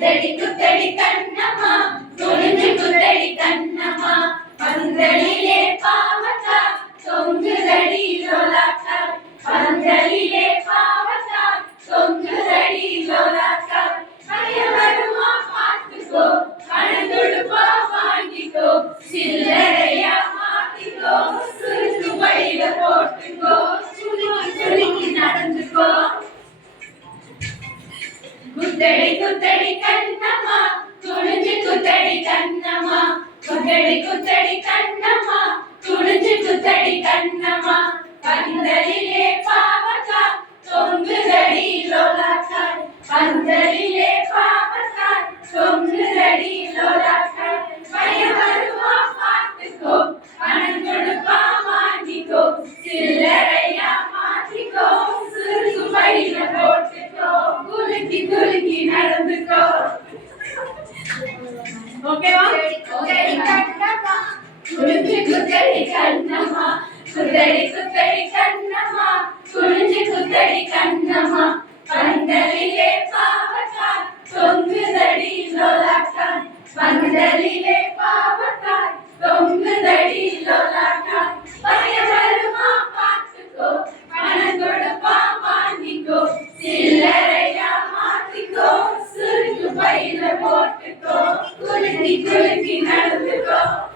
குத்தடி குத்தடி கண்ணம்மா குத்தடி குத்தடி கண்ணம்மா. துணிஞ்சு குத்தடி கண்ணம்மா. குத்தடி குத்தடி கண்ணம்மா. துணிஞ்சு குத்தடி கண்ணம்மா. பந்தலிலே பாவக்கா தொங்குதடி லோலாக்கா பந்தலிலே பாவக்கா தொங்குதடி லோலா ஒதுங்கி நடந்துக்கோ. ஓகேவா? குதறி கண்ணம்மா குளிஞ்சு குதறி கண்ணம்மா. குதறி குதறி கண்ணம்மா. குளிஞ்சு குதறி கண்ணம்மா. பந்தலிலே பாவக்காய் தொங்குதடி லோலா could he, could he, never go?